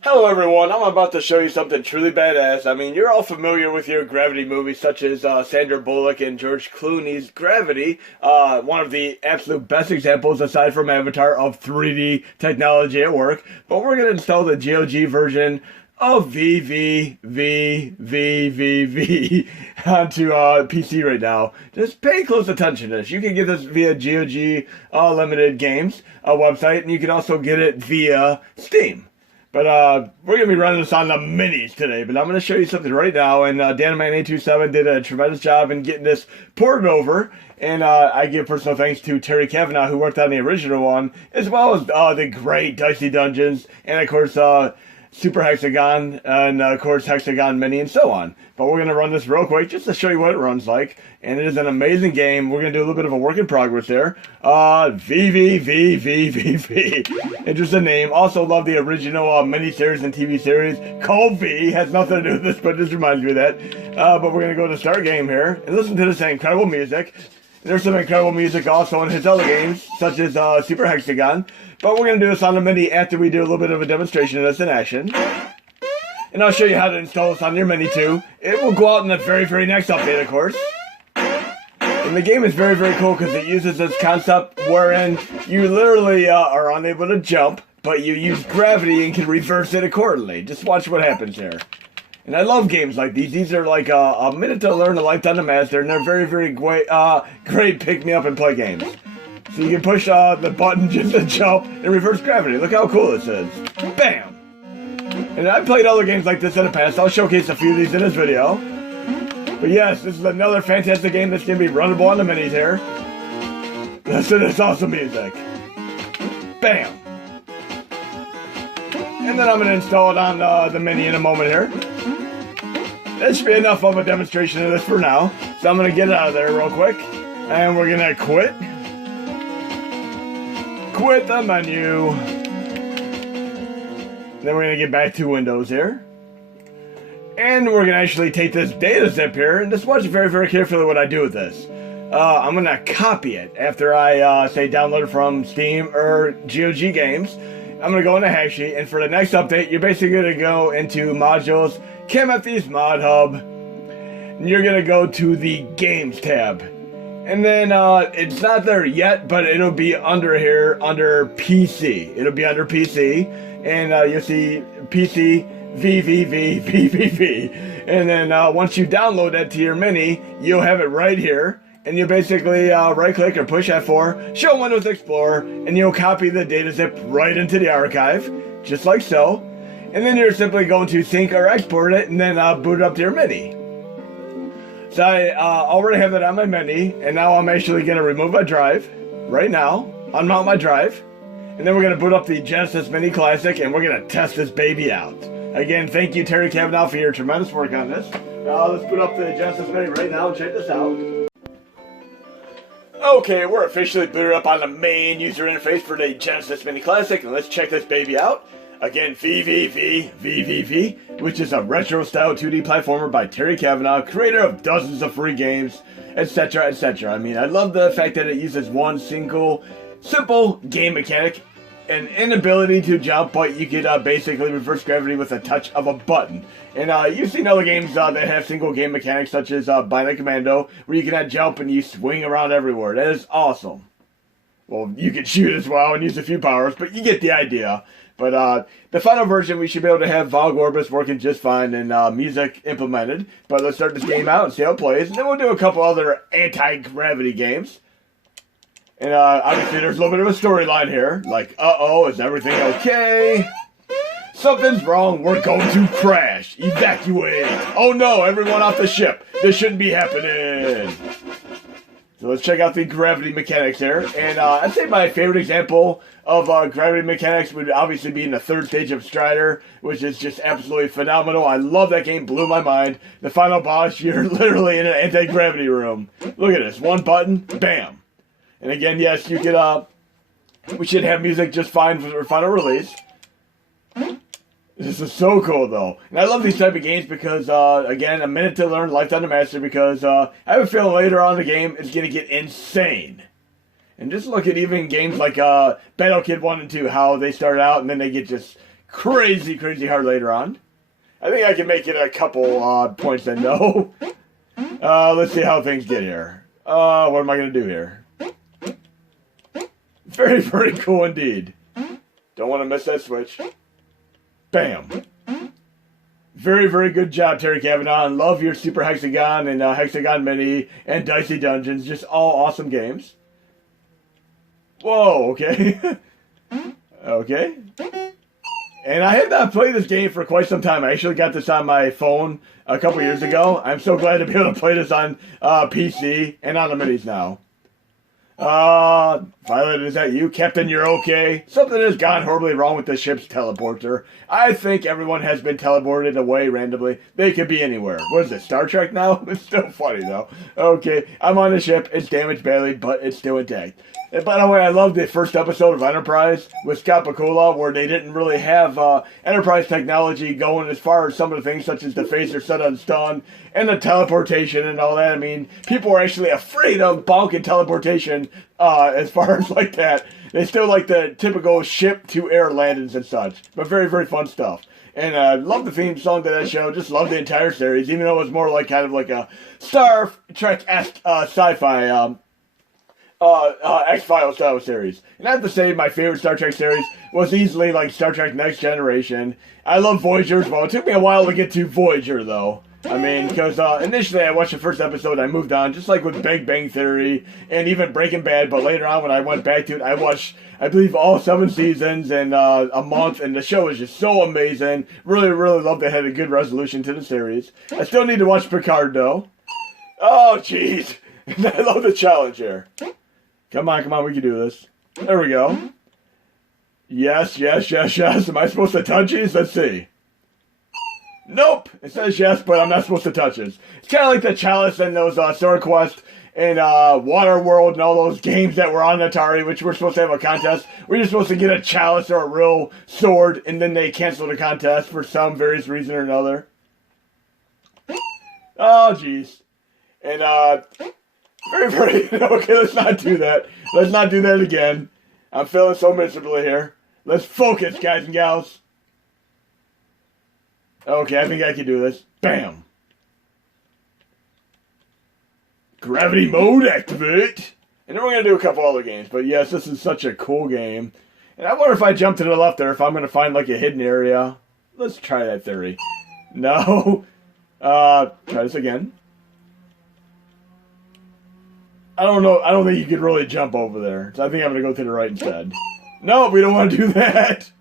Hello everyone, I'm about to show you something truly badass. I mean, you're all familiar with your Gravity movies such as Sandra Bullock and George Clooney's Gravity. One of the absolute best examples aside from Avatar of 3D technology at work. But we're going to install the GOG version of VVVVVV onto PC right now. Just pay close attention to this. You can get this via GOG Limited Games website, and you can also get it via Steam. But we're going to be running this on the minis today. But I'm going to show you something right now. And DanaMan827 did a tremendous job in getting this ported over. And I give personal thanks to Terry Cavanagh, who worked on the original one, as well as the great Dicey Dungeons, and of course Super Hexagon, and of course Hexagon Mini, and so on. But we're going to run this real quick just to show you what it runs like. And it is an amazing game. We're going to do a little bit of a work in progress there. VVVVVV. And just a name. Also love the original miniseries and TV series called V. Has nothing to do with this, but just reminds me of that. But we're going to go to start game here and listen to this incredible music. There's some incredible music also in his other games, such as Super Hexagon. But we're going to do this on the Mini after we do a little bit of a demonstration of this in action. And I'll show you how to install this on your Mini too. It will go out in the very, very next update, of course. And the game is very, very cool because it uses this concept wherein you literally are unable to jump, but you use gravity and can reverse it accordingly. Just watch what happens here. And I love games like these. These are like a minute to learn, a lifetime to master, and they're very, very great pick-me-up and play games. So you can push the button just to jump and reverse gravity. Look how cool this is. Bam! And I've played other games like this in the past. I'll showcase a few of these in this video. But yes, this is another fantastic game that's going to be runnable on the minis here. Listen to this awesome music. Bam! And then I'm going to install it on the Mini in a moment here. That should be enough of a demonstration of this for now. So I'm going to get it out of there real quick. And we're going to quit. Quit the menu. Then we're going to get back to Windows here. And we're going to actually take this data zip here. And just watch very, very carefully what I do with this. I'm going to copy it after I say download it from Steam or GOG Games. I'm going to go into Hashi. And for the next update, you're basically going to go into Modules, CamFT's Mod Hub, and you're going to go to the Games tab. And then it's not there yet, but it'll be under here, under PC. It'll be under PC, and you'll see PC VVVVVV. And then once you download that to your Mini, you'll have it right here. And you basically right-click or push F4, show Windows Explorer, and you'll copy the data zip right into the archive, just like so. And then you're simply going to sync or export it, and then boot it up to your Mini. So I already have it on my Mini, and now I'm actually going to remove my drive, right now, unmount my drive, and then we're going to boot up the Genesis Mini Classic, and we're going to test this baby out. Again, thank you, Terry Cavanagh, for your tremendous work on this. Let's boot up the Genesis Mini right now and check this out. Okay, we're officially booted up on the main user interface for the Genesis Mini Classic, and let's check this baby out. Again, VVVVVV, which is a retro-style 2D platformer by Terry Cavanagh, creator of dozens of free games, etc., etc. I mean, I love the fact that it uses one single, simple game mechanic, an inability to jump, but you could basically reverse gravity with a touch of a button. And you've seen other games that have single game mechanics, such as Bionic Commando, where you can jump and you swing around everywhere. That is awesome. Well, you can shoot as well and use a few powers, but you get the idea. But the final version, we should be able to have Vogue Orbis working just fine and music implemented. But let's start this game out and see how it plays. And then we'll do a couple other anti-gravity games. And obviously there's a little bit of a storyline here. Like, uh-oh, is everything okay? Something's wrong, we're going to crash. Evacuate. Oh no, everyone off the ship. This shouldn't be happening. So let's check out the gravity mechanics here. And I'd say my favorite example of gravity mechanics would obviously be in the third stage of Strider, which is just absolutely phenomenal. I love that game, blew my mind. The final boss, you're literally in an anti-gravity room. Look at this, one button, bam. And again, yes, you could, we should have music just fine for the final release. This is so cool, though. And I love these type of games because, again, a minute to learn, lifetime to master, because I have a feeling later on in the game it's going to get insane. And just look at even games like Battle Kid 1 and 2, how they start out and then they get just crazy, crazy hard later on. I think I can make it a couple points then, no. Let's see how things get here. What am I going to do here? Very, very cool indeed. Don't want to miss that switch. Bam. Very, very good job, Terry Cavanagh. And love your Super Hexagon and Hexagon Mini and Dicey Dungeons. Just all awesome games. Whoa, okay. Okay. And I have not played this game for quite some time. I actually got this on my phone a couple years ago. I'm so glad to be able to play this on PC and on the minis now. Violet, is that you? Captain, you're okay? Something has gone horribly wrong with the ship's teleporter. I think everyone has been teleported away randomly. They could be anywhere. What is it, Star Trek now? It's still funny, though. Okay, I'm on the ship. It's damaged badly, but it's still intact. And by the way, I love the first episode of Enterprise with Scott Bakula, where they didn't really have Enterprise technology going as far as some of the things such as the phaser set on stun and the teleportation and all that. I mean, people were actually afraid of bonk and teleportation as far as like that. They still like the typical ship-to-air landings and such, but very, very fun stuff. And I love the theme song to that show. Just love the entire series, even though it was more like kind of like a Star Trek-esque sci-fi X-Files style series. And I have to say, my favorite Star Trek series was easily like Star Trek Next Generation. I love Voyager as well. It took me a while to get to Voyager, though. I mean, because initially I watched the first episode, I moved on, just like with Big Bang Theory and even Breaking Bad. But later on, when I went back to it, I watched, I believe, all 7 seasons in a month, and the show is just so amazing. Really, really love they had a good resolution to the series. I still need to watch Picard, though. Oh, jeez. I love the challenge here. Come on, we can do this. There we go. Yes. Am I supposed to touch these? Let's see. Nope! It says yes, but I'm not supposed to touch it. It's kind of like the chalice and those Sword Quest and Water World and all those games that were on Atari, which we're supposed to have a contest. We're just supposed to get a chalice or a real sword, and then they cancel the contest for some various reason or another. Oh, jeez. And, very, very, okay, let's not do that. Let's not do that again. I'm feeling so miserably here. Let's focus, guys and gals. Okay, I think I can do this. Bam. Gravity mode activate. And then we're going to do a couple other games. But yes, this is such a cool game. And I wonder if I jump to the left there, if I'm going to find like a hidden area. Let's try that theory. No. Try this again. I don't know. I don't think you could really jump over there. So I think I'm going to go to the right instead. No, we don't want to do that.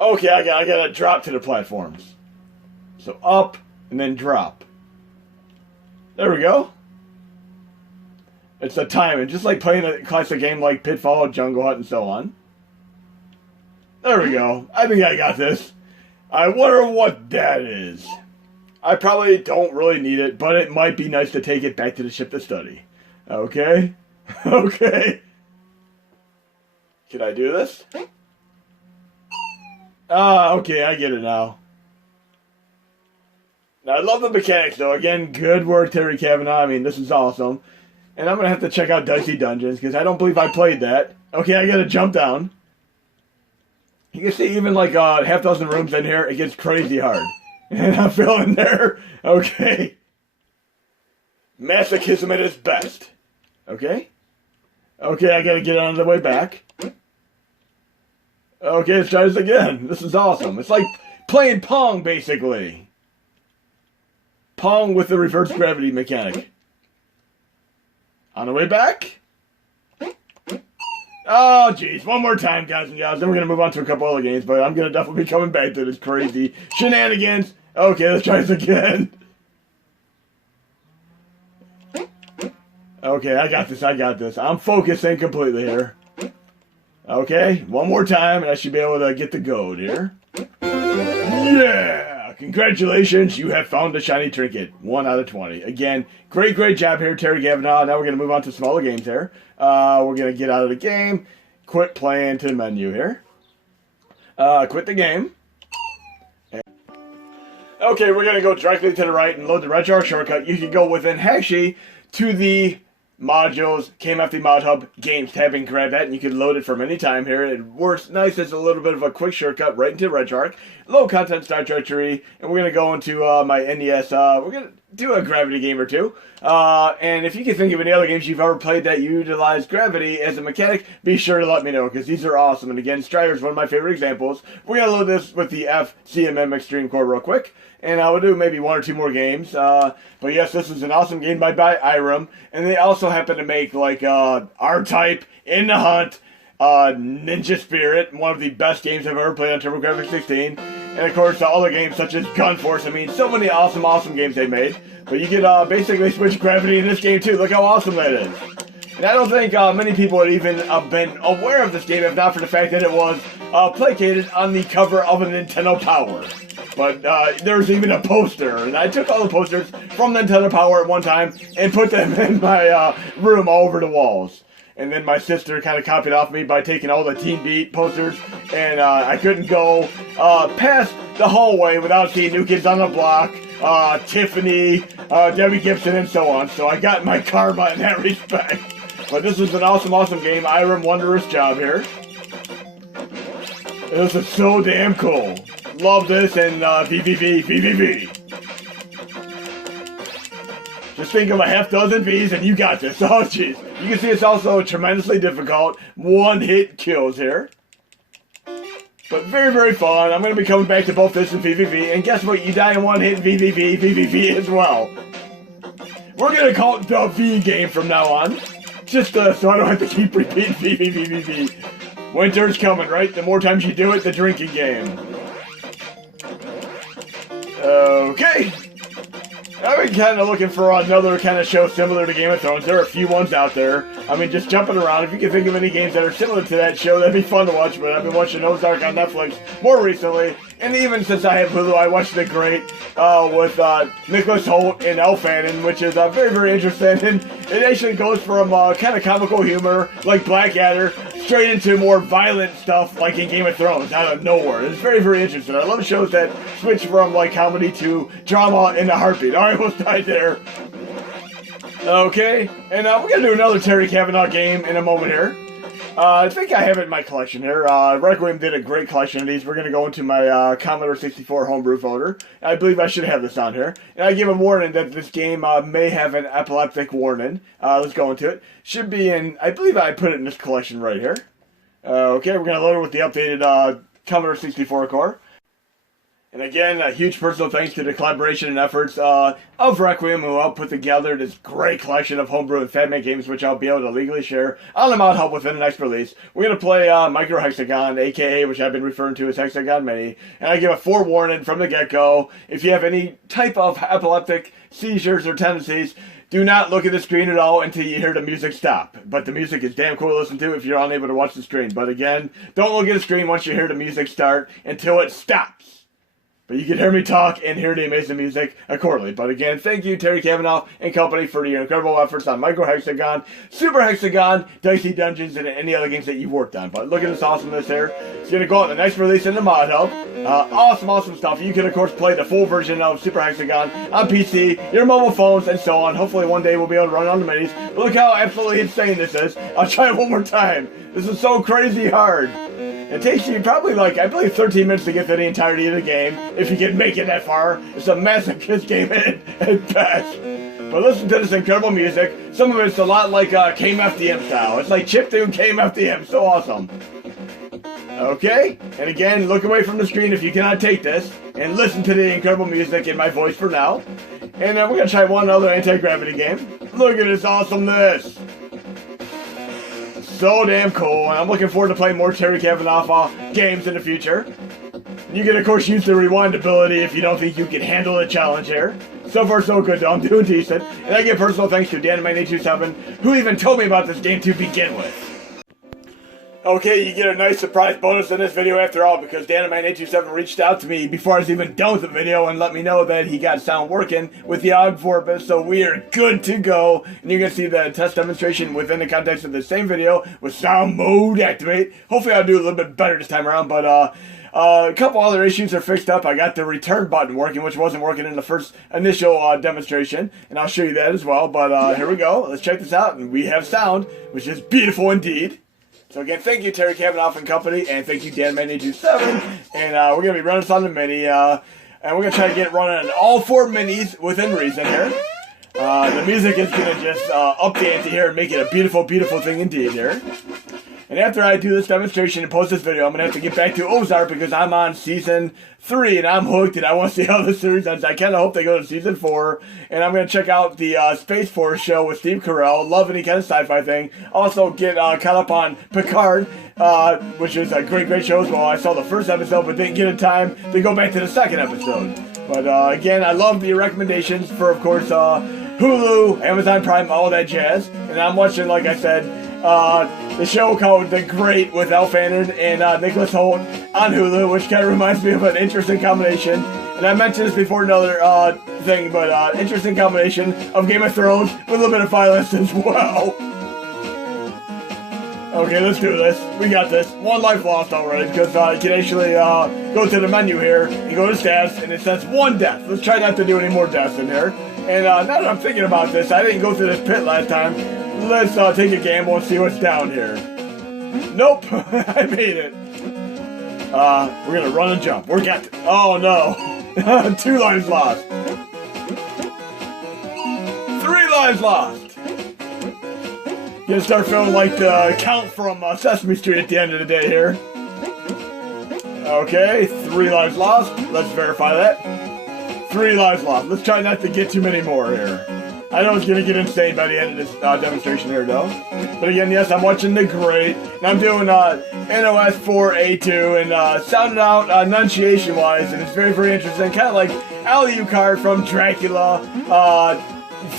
Okay, I got to drop to the platforms. So up and then drop. There we go. It's the timing, just like playing a classic game like Pitfall, Jungle Hut, and so on. There we go. I think I got this. I wonder what that is. I probably don't really need it, but it might be nice to take it back to the ship to study. Okay? Okay. Can I do this? Okay, I get it now. Now, I love the mechanics, though. Again, good work, Terry Cavanagh. I mean, this is awesome. And I'm going to have to check out Dicey Dungeons, because I don't believe I played that. Okay, I got to jump down. You can see even like half dozen rooms in here, it gets crazy hard. And I'm feeling there. Okay. Masochism at its best. Okay. Okay, I got to get on the way back. Okay, let's try this again. This is awesome. It's like playing Pong, basically. Pong with the reverse gravity mechanic. On the way back. Oh, jeez. One more time, guys and gals. Then we're going to move on to a couple other games, but I'm going to definitely be coming back to this crazy shenanigans. Okay, let's try this again. Okay, I got this. I'm focusing completely here. Okay, one more time, and I should be able to get the gold here. Yeah! Congratulations, you have found a shiny trinket. 1 out of 20. Again, great job here, Terry Cavanagh. Now we're going to move on to smaller games here. We're going to get out of the game. Quit playing to the menu here. Quit the game. Okay, we're going to go directly to the right and load the RegArch shortcut. You can go within Hexy to the modules, KMFD Mod Hub, games tab, and grab that, and you can load it from any time here. It works nice as a little bit of a quick shortcut right into RetroArch. Low content start directory, and we're going to go into my NES. We're going to do a Gravity game or two. And if you can think of any other games you've ever played that utilize Gravity as a mechanic, be sure to let me know, because these are awesome. And again, Strider's one of my favorite examples. We're going to load this with the FCMM Extreme Core real quick, and we'll do maybe one or two more games. But yes, this is an awesome game by Irem, and they also happen to make like R-Type, In the Hunt, Ninja Spirit, one of the best games I've ever played on TurboGrafx 16, and of course other games such as Gun Force. I mean, so many awesome games they made. But you can basically switch gravity in this game too. Look how awesome that is. And I don't think many people had even been aware of this game if not for the fact that it was placated on the cover of a Nintendo Power. But there's even a poster, and I took all the posters from Nintendo Power at one time and put them in my room all over the walls. And then my sister kind of copied off me by taking all the Teen Beat posters, and I couldn't go past the hallway without seeing New Kids on the Block, Tiffany, Debbie Gibson, and so on. So I got my karma in that respect. But this is an awesome game. Irem wondrous job here. This is so damn cool. Love this, and VVVVVV. Just think of a half dozen V's and you got this. Oh, jeez. You can see it's also tremendously difficult. One-hit kills here. But very fun. I'm going to be coming back to both this and VVV. And guess what? You die in one hit VVVVV as well. We're going to call it the V game from now on. Just so I don't have to keep repeating VVVVV. Winter's coming, right? The more times you do it, the drinking game. Okay. I've been kind of looking for another kind of show similar to Game of Thrones. There are a few ones out there. I mean, just jumping around. If you can think of any games that are similar to that show, that'd be fun to watch. But I've been watching Ozark on Netflix more recently. And even since I have Hulu, I watched The Great with Nicholas Hoult and Elle Fanning, which is very interesting. And it actually goes from kind of comical humor, like Blackadder, straight into more violent stuff, like in Game of Thrones, out of nowhere. It's very interesting. I love shows that switch from like comedy to drama in a heartbeat. I almost died there. Okay, and we're going to do another Terry Cavanagh game in a moment here. I think I have it in my collection here. Requiem did a great collection of these. We're going to go into my Commodore 64 homebrew folder. I believe I should have this on here. And I give a warning that this game may have an epileptic warning. Let's go into it. Should be in, I believe I put it in this collection right here. Okay, we're going to load it with the updated Commodore 64 core. And again, a huge personal thanks to the collaboration and efforts of Requiem, who helped put together this great collection of homebrew and FatMan games, which I'll be able to legally share on the Mod Hub within the next release. We're going to play Micro Hexagon, aka, which I've been referring to as Hexagon Mini. And I give a forewarning from the get-go. If you have any type of epileptic seizures or tendencies, do not look at the screen at all until you hear the music stop. But the music is damn cool to listen to if you're unable to watch the screen. But again, don't look at the screen once you hear the music start until it stops. But you can hear me talk and hear the amazing music accordingly. But again, thank you, Terry Cavanagh and company, for your incredible efforts on Micro Hexagon, Super Hexagon, Dicey Dungeons, and any other games that you've worked on. But look at this awesomeness here. It's going to go out in the next release in the Mod Hub. Awesome stuff. You can, of course, play the full version of Super Hexagon on PC, your mobile phones, and so on. Hopefully one day we'll be able to run on the minis. But look how absolutely insane this is. I'll try it one more time. This is so crazy hard. It takes you probably, like, I believe 13 minutes to get through the entirety of the game, if you can make it that far. It's a massive kiss game at best. But listen to this incredible music. Some of it's a lot like KMFDM style. It's like chiptune KMFDM. So awesome. Okay, and again, look away from the screen if you cannot take this, and listen to the incredible music in my voice for now. And we're going to try one other anti-gravity game. Look at this awesomeness. So damn cool, and I'm looking forward to playing more Terry Cavanagh games in the future. You can, of course, use the rewind ability if you don't think you can handle the challenge here. So far, so good, though. I'm doing decent. And I give personal thanks to Dan827, who even told me about this game to begin with. Okay, you get a nice surprise bonus in this video after all, because Dynamite827 reached out to me before I was even done with the video and let me know that he got sound working with the Og Vorbis, so we are good to go. And you can see the test demonstration within the context of the same video with sound mode activate. Hopefully I'll do a little bit better this time around, but a couple other issues are fixed up. I got the return button working, which wasn't working in the first initial demonstration, and I'll show you that as well. But here we go. Let's check this out, and we have sound, which is beautiful indeed. So again, thank you Terry Cavanagh and company, and thank you Dynamite827, and we're going to be running this on the Mini, and we're going to try to get it running on all 4 minis within reason here. The music is going to just up the ante here and make it a beautiful, beautiful thing indeed here. And after I do this demonstration and post this video, I'm going to have to get back to Ozark because I'm on Season 3 and I'm hooked and I want to see how this series ends. I kind of hope they go to Season 4. And I'm going to check out the Space Force show with Steve Carell. Love any kind of sci-fi thing. Also get caught up on Picard, which is a great, great show as well. I saw the first episode but didn't get in time to go back to the second episode. But again, I love the recommendations for, of course, Hulu, Amazon Prime, all that jazz. And I'm watching, like I said, the show called The Great with Al Fanning and Nicholas Hoult on Hulu, which kind of reminds me of an interesting combination. And I mentioned this before another thing, but interesting combination of Game of Thrones with a little bit of violence as well. Okay, let's do this. We got this. 1 life lost already, because you can actually go to the menu here and go to stats, and it says 1 death. Let's try not to do any more deaths in here. And now that I'm thinking about this, I didn't go through this pit last time. Let's take a gamble and see what's down here. Nope, I made it. We're gonna run and jump. We're got. Oh no, 2 lives lost. 3 lives lost. Gonna start feeling like the count from Sesame Street at the end of the day here. Okay, 3 lives lost. Let's verify that. 3 lives lost. Let's try not to get too many more here. I know it's going to get insane by the end of this demonstration here, though. But again, yes, I'm watching The Great, and I'm doing NOS 4A2, and sounded out enunciation-wise, and it's very, very interesting. Kind of like Alucard from Dracula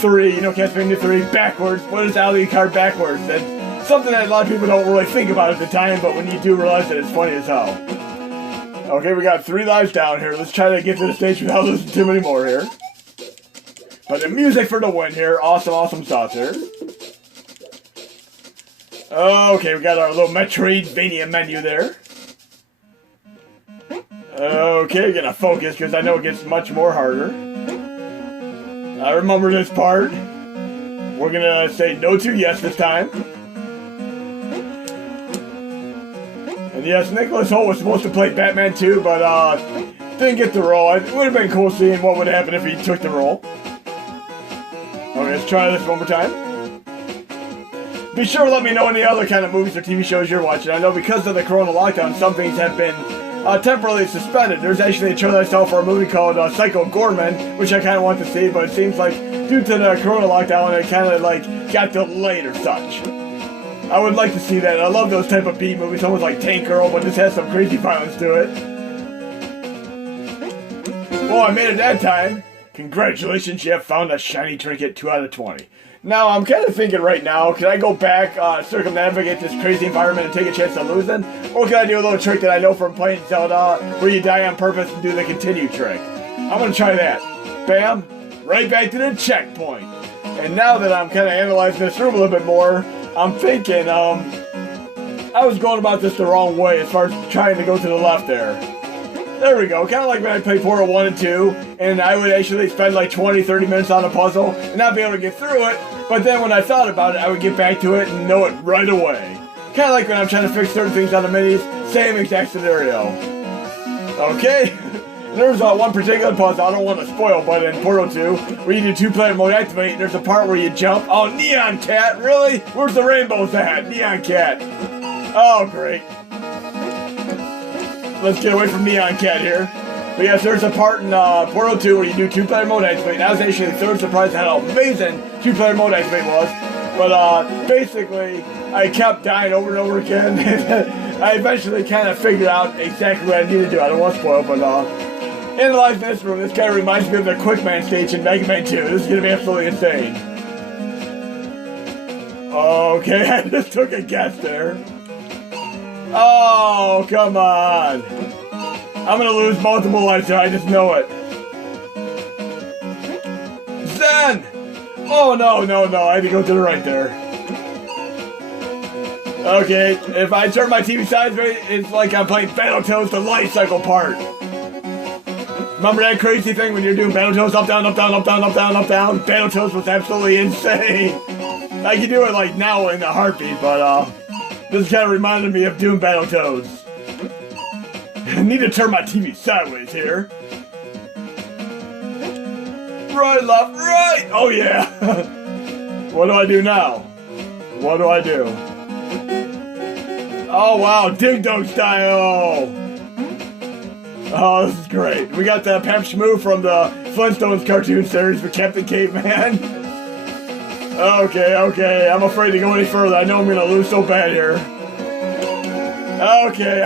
3, you know, Castlevania 3, backwards. What is Alucard backwards? That's something that a lot of people don't really think about at the time, but when you do realize it, it's funny as hell. Okay, we got 3 lives down here. Let's try to get to the stage without losing too many more here. But the music for the win here. Awesome, awesome sauce here. Okay, we got our little Metroidvania menu there. Okay, gonna focus because I know it gets much more harder. I remember this part. We're gonna say no to yes this time. And yes, Nicholas Hoult was supposed to play Batman too, but didn't get the role. It would have been cool seeing what would happen if he took the role. Okay, let's try this one more time. Be sure to let me know any other kind of movies or TV shows you're watching. I know because of the Corona lockdown, some things have been temporarily suspended. There's actually a trailer I saw for a movie called Psycho Gorman, which I kind of want to see, but it seems like due to the Corona lockdown, it kind of like got delayed or such. I would like to see that. I love those type of B movies, almost like Tank Girl, but this has some crazy violence to it. Well, I made it that time. Congratulations, you have found a shiny trinket, 2 out of 20. Now, I'm kind of thinking right now, can I go back, circumnavigate this crazy environment and take a chance of losing? Or can I do a little trick that I know from playing Zelda, where you die on purpose and do the continue trick? I'm going to try that. Bam! Right back to the checkpoint. And now that I'm kind of analyzing this room a little bit more, I'm thinking, I was going about this the wrong way as far as trying to go to the left there. There we go, kind of like when I played Portal 1 and 2, and I would actually spend like 20-30 minutes on a puzzle and not be able to get through it, but then when I thought about it, I would get back to it and know it right away. Kind of like when I'm trying to fix certain things on the minis, same exact scenario. Okay, there's one particular puzzle I don't want to spoil, but in Portal 2, where you do 2-player mode activate, and there's a part where you jump. Oh, Neon Cat, really? Where's the rainbows at? Neon Cat. Oh, great. Let's get away from Neon Cat here. But yes, there's a part in Portal 2 where you do 2-player mode activate. And I was actually the third surprised at how amazing 2-player mode activate was. But basically, I kept dying over and over again. I eventually kind of figured out exactly what I needed to do. I don't want to spoil, but analyzing this room, this kind of reminds me of the Quick Man stage in Mega Man 2. This is going to be absolutely insane. Okay, I just took a guess there. Oh, come on. I'm gonna lose multiple lives here, I just know it. Zen! Oh, no, I had to go to the right there. Okay, if I turn my TV sideways, it's like I'm playing Battletoads, the life cycle part. Remember that crazy thing when you're doing Battletoads, up, down, up, down, up, down, up, down, up, down? Battletoads was absolutely insane. I can do it like now in a heartbeat, but this kind of reminded me of doing Battletoads. I need to turn my TV sideways here. Right, left, right! Oh yeah! What do I do now? What do I do? Oh wow, Ding Dong style! Oh, this is great. We got the Pep Shmoo from the Flintstones cartoon series with Captain Caveman. Okay, I'm afraid to go any further. I know I'm gonna lose so bad here. Okay,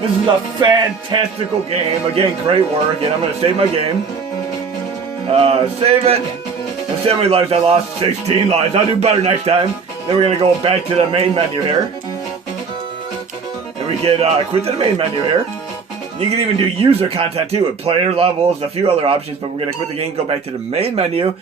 this is a fantastical game. Again, great work, and I'm gonna save my game. Save it. Let's see how many lives I lost. 16 lives. I'll do better next time. Then we're gonna go back to the main menu here. And we can quit to the main menu here. You can even do user content too, with player levels, a few other options, but we're gonna quit the game, go back to the main menu.